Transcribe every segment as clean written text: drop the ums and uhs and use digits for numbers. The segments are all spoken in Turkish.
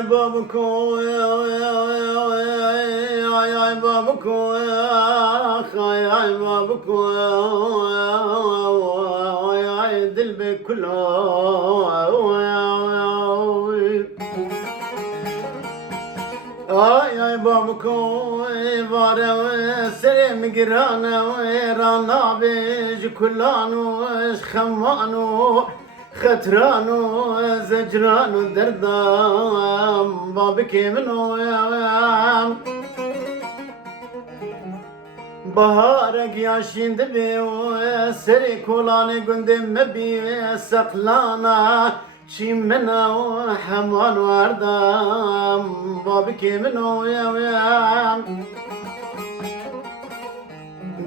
ay babako ay babako ay babako ay dil be kullo ay babako vare serem girana rana bej kullanu khamanu خطرانو زجرانو دردام بابكي منو بهارك ياشين دبي سري كولاني قندم مبي سقلانا شي منا حمان واردام بابكي منو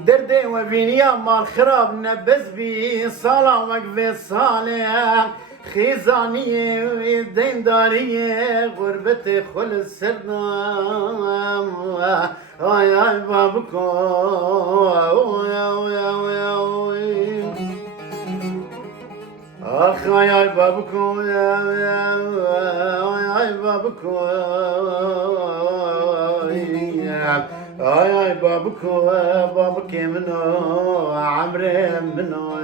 دردي وفينيا مال خراب نبز بي صالامك في صالح خيزانية دين دارية غربتي خل السردام اي اي بابكو اخ اي اي بابكو اي بابكو اي اي بابكو بابكي منو عمري منو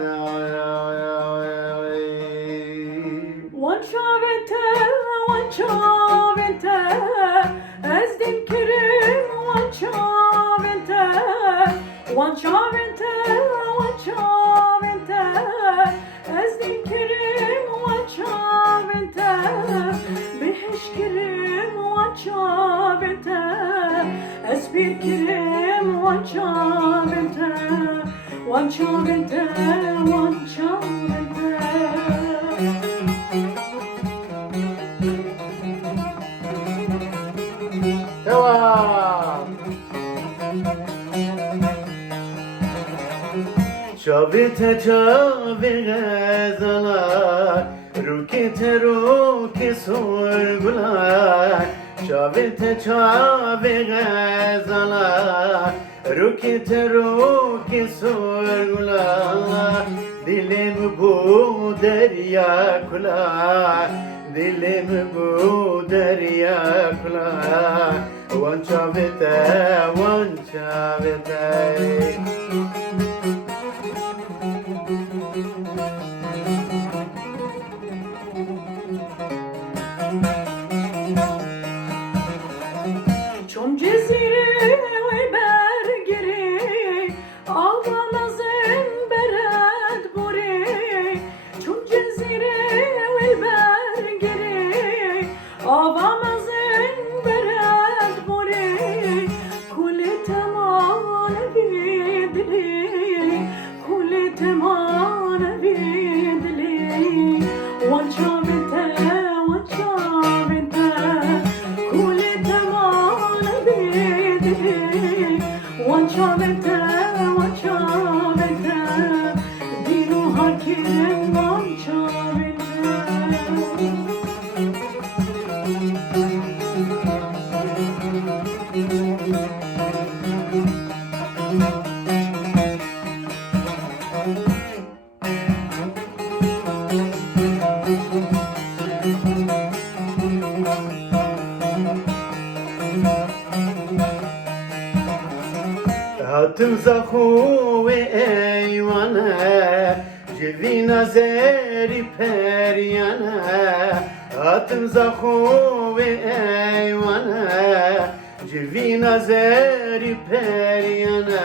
وان شافنت ازدم كريم وان شافنت ازدم كريم وان شافنت بهش كريم وان شافنت اسبير كريم وان شافنت Devam. Şavite çavigezala ruki sorgula Şavite çavigezala ruki sorgula Dilim bu derya kula Dilim bu derya kula One chavite Çon cezire ve bergiri Ağlamazın beret buri Çon cezire ve bergiri Ağlamazın beret buri Kule teman vidli Kule teman vidli Wan chavite Kule teman vidli Wan chavite Dinu hakim wan chavite هاتم زخو ایوانه جوینا زری پریانه هاتم زخو ایوانه جوینا زری پریانه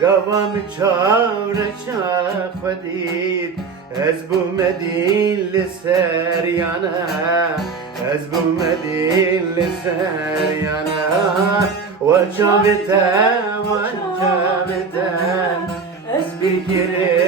قوام چاوره چخدید از بومدین لسریانه از بومدین لسریانه وجابته از بگیره